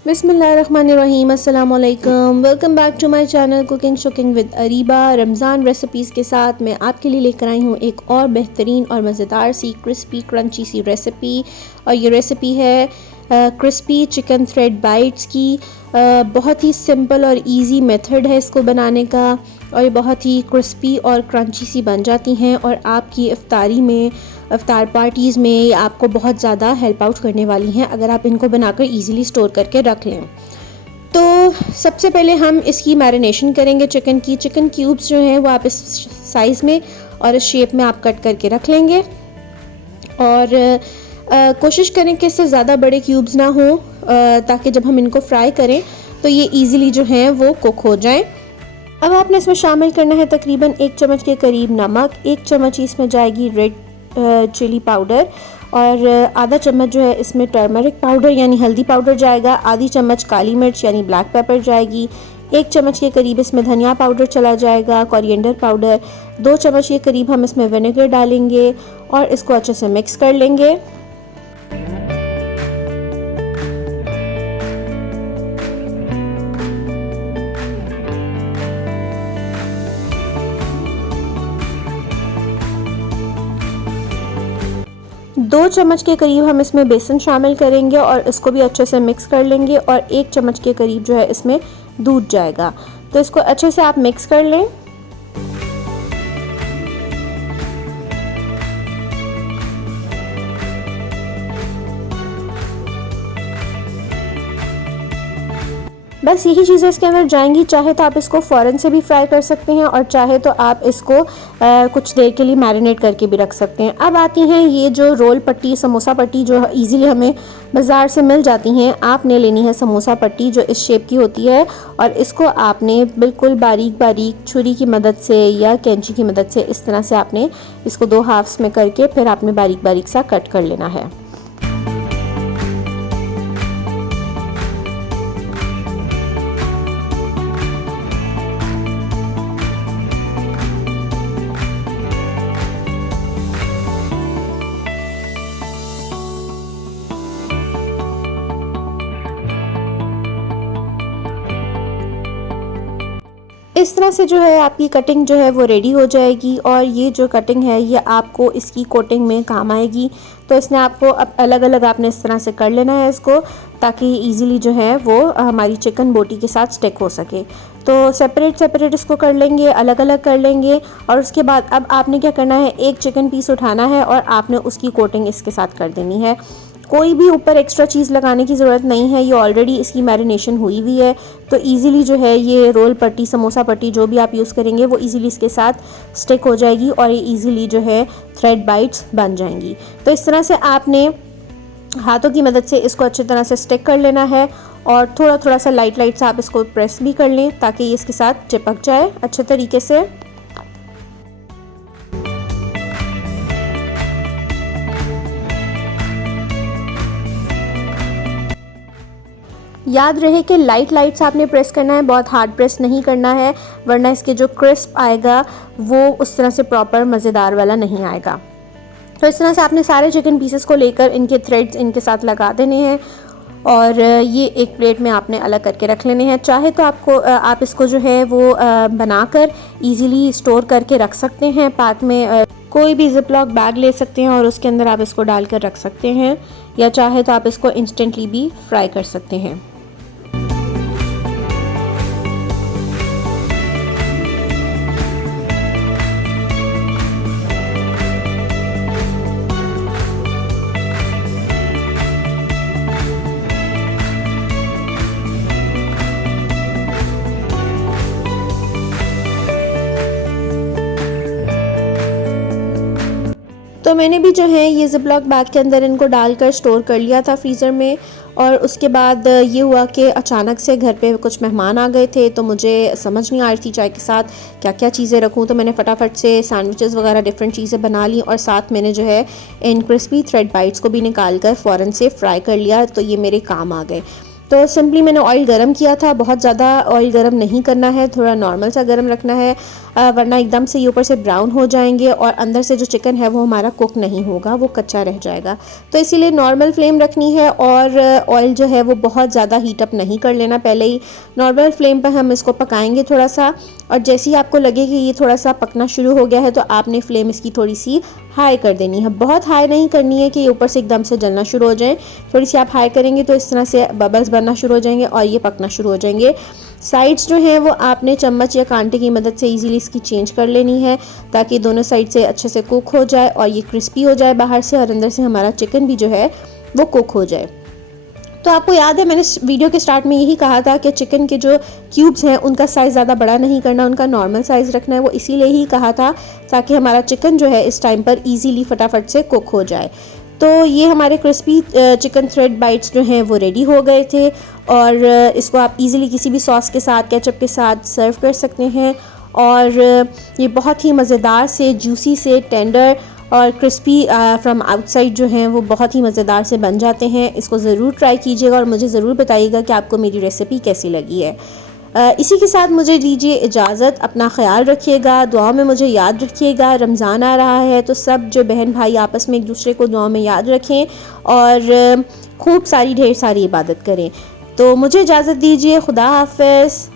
बिस्मिल्लाहिर्रहमानिर्रहीम, अस्सलाम वालेकुम। Welcome back to my channel cooking shooking with Ariba. Ramzan recipes के साथ मैं आपके लिए लेकर आई हूँ एक और बेहतरीन और मज़ेदार सी क्रिस्पी क्रंची सी रेसिपी। और ये रेसिपी है क्रिस्पी चिकन थ्रेड बाइट्स की। बहुत ही सिंपल और इजी मेथड है इसको बनाने का, और ये बहुत ही क्रिस्पी और क्रंची सी बन जाती हैं और आपकी इफ्तारी में, इफ्तार पार्टीज़ में ये आपको बहुत ज़्यादा हेल्प आउट करने वाली हैं अगर आप इनको बनाकर इजीली स्टोर करके रख लें। तो सबसे पहले हम इसकी मैरिनेशन करेंगे चिकन की। चिकन क्यूब्स जो हैं वो आप इस साइज़ में और इस शेप में आप कट करके रख लेंगे, और कोशिश करें कि इससे ज़्यादा बड़े क्यूब्स ना हों, ताकि जब हम इनको फ्राई करें तो ये ईज़िली जो हैं वो कुक हो जाएं। अब आपने इसमें शामिल करना है तकरीबन 1 चम्मच के करीब नमक, 1 चम्मच इसमें जाएगी रेड चिली पाउडर, और आधा चम्मच जो है इसमें टर्मरिक पाउडर यानी हल्दी पाउडर जाएगा, आधी चम्मच काली मिर्च यानी ब्लैक पेपर जाएगी, 1 चम्मच के करीब इसमें धनिया पाउडर चला जाएगा, कोरिएंडर पाउडर, 2 चम्मच के करीब हम इसमें विनेगर डालेंगे और इसको अच्छे से मिक्स कर लेंगे। दो चम्मच के करीब हम इसमें बेसन शामिल करेंगे और इसको भी अच्छे से मिक्स कर लेंगे, और 1 चम्मच के करीब जो है इसमें दूध जाएगा। तो इसको अच्छे से आप मिक्स कर लें। बस यही चीज़ें इसके अंदर जाएंगी। चाहे तो आप इसको फ़ौरन से भी फ्राई कर सकते हैं, और चाहे तो आप इसको कुछ देर के लिए मैरिनेट करके भी रख सकते हैं। अब आती हैं ये जो रोल पट्टी, समोसा पट्टी जो इजीली हमें बाज़ार से मिल जाती हैं। आपने लेनी है समोसा पट्टी जो इस शेप की होती है, और इसको आपने बिल्कुल बारीक बारीक छुरी की मदद से या कैंची की मदद से इस तरह से आपने इसको 2 हाफ्स में करके फिर आपने बारीक बारीक सा कट कर लेना है। इस तरह से जो है आपकी कटिंग जो है वो रेडी हो जाएगी, और ये जो कटिंग है ये आपको इसकी कोटिंग में काम आएगी। तो इसने आपको अब अलग अलग आपने इस तरह से कर लेना है इसको, ताकि इजीली जो है वो हमारी चिकन बोटी के साथ स्टिक हो सके। तो सेपरेट सेपरेट इसको कर लेंगे, अलग अलग कर लेंगे, और उसके बाद अब आपने क्या करना है, एक चिकन पीस उठाना है और आपने उसकी कोटिंग इसके साथ कर देनी है। कोई भी ऊपर एक्स्ट्रा चीज़ लगाने की ज़रूरत नहीं है, ये ऑलरेडी इसकी मैरिनेशन हुई हुई है। तो इजीली जो है ये रोल पट्टी, समोसा पट्टी जो भी आप यूज़ करेंगे वो इजीली इसके साथ स्टिक हो जाएगी, और ये इजीली जो है थ्रेड बाइट्स बन जाएंगी। तो इस तरह से आपने हाथों की मदद से इसको अच्छी तरह से स्टिक कर लेना है, और थोड़ा थोड़ा सा लाइट लाइट से आप इसको प्रेस भी कर लें ताकि ये इसके साथ चिपक जाए अच्छे तरीके से। याद रहे कि लाइट लाइट से आपने प्रेस करना है, बहुत हार्ड प्रेस नहीं करना है, वरना इसके जो क्रिस्प आएगा वो उस तरह से प्रॉपर मज़ेदार वाला नहीं आएगा। तो इस तरह से आपने सारे चिकन पीसेस को लेकर इनके थ्रेड्स इनके साथ लगा देने हैं, और ये एक प्लेट में आपने अलग करके रख लेने हैं। चाहे तो आप इसको जो है वो बनाकर इजीली स्टोर करके रख सकते हैं पैक में। कोई भी जिपलॉक बैग ले सकते हैं और उसके अंदर आप इसको डालकर रख सकते हैं, या चाहे तो आप इसको इंस्टेंटली भी फ्राई कर सकते हैं। तो मैंने भी जो है ये ज़िपलॉक बैग के अंदर इनको डालकर स्टोर कर लिया था फ्रीज़र में, और उसके बाद ये हुआ कि अचानक से घर पे कुछ मेहमान आ गए थे, तो मुझे समझ नहीं आ रही थी चाय के साथ क्या क्या चीज़ें रखूं। तो मैंने फटाफट से सैंडविचेस वगैरह डिफरेंट चीज़ें बना ली, और साथ मैंने जो है इन क्रिस्पी थ्रेड बाइट्स को भी निकाल कर फ़ौरन से फ्राई कर लिया, तो ये मेरे काम आ गए। तो सिंपली मैंने ऑयल गरम किया था, बहुत ज़्यादा ऑयल गरम नहीं करना है, थोड़ा नॉर्मल सा गरम रखना है, वरना एकदम से ये ऊपर से ब्राउन हो जाएंगे और अंदर से जो चिकन है वो हमारा कुक नहीं होगा, वो कच्चा रह जाएगा। तो इसीलिए नॉर्मल फ्लेम रखनी है और ऑयल जो है वो बहुत ज़्यादा हीट अप नहीं कर लेना, पहले ही नॉर्मल फ्लेम पर हम इसको पकाएंगे थोड़ा सा। और जैसे ही आपको लगे कि ये थोड़ा सा पकना शुरू हो गया है तो आपने फ्लेम इसकी थोड़ी सी हाई कर देनी है, बहुत हाई नहीं करनी है कि ऊपर से एकदम से जलना शुरू हो जाए। थोड़ी सी आप हाई करेंगे तो इस तरह से बबल्स बनना शुरू हो जाएंगे और ये पकना शुरू हो जाएंगे। साइड्स जो हैं वो आपने चम्मच या कांटे की मदद से इजीली इसकी चेंज कर लेनी है ताकि दोनों साइड से अच्छे से कुक हो जाए और ये क्रिस्पी हो जाए बाहर से और अंदर से हमारा चिकन भी जो है वो कुक हो जाए। तो आपको याद है मैंने वीडियो के स्टार्ट में यही कहा था कि चिकन के जो क्यूब्स हैं उनका साइज़ ज़्यादा बड़ा नहीं करना, उनका नॉर्मल साइज़ रखना है, वो इसीलिए ही कहा था ताकि हमारा चिकन जो है इस टाइम पर इजीली फटाफट से कुक हो जाए। तो ये हमारे क्रिस्पी चिकन थ्रेड बाइट्स जो हैं वो रेडी हो गए थे और इसको आप इजीली किसी भी सॉस के साथ, केचप के साथ सर्व कर सकते हैं। और ये बहुत ही मज़ेदार से, जूसी से, टेंडर और क्रिस्पी फ्रॉम आउटसाइड जो हैं वो बहुत ही मज़ेदार से बन जाते हैं। इसको ज़रूर ट्राई कीजिएगा और मुझे ज़रूर बताइएगा कि आपको मेरी रेसिपी कैसी लगी है। इसी के साथ मुझे दीजिए इजाज़त, अपना ख्याल रखिएगा, दुआओं में मुझे याद रखिएगा। रमज़ान आ रहा है तो सब जो बहन भाई आपस में एक दूसरे को दुआओं में याद रखें और खूब सारी ढेर सारी इबादत करें। तो मुझे इजाज़त दीजिए, खुदा हाफ़िज़।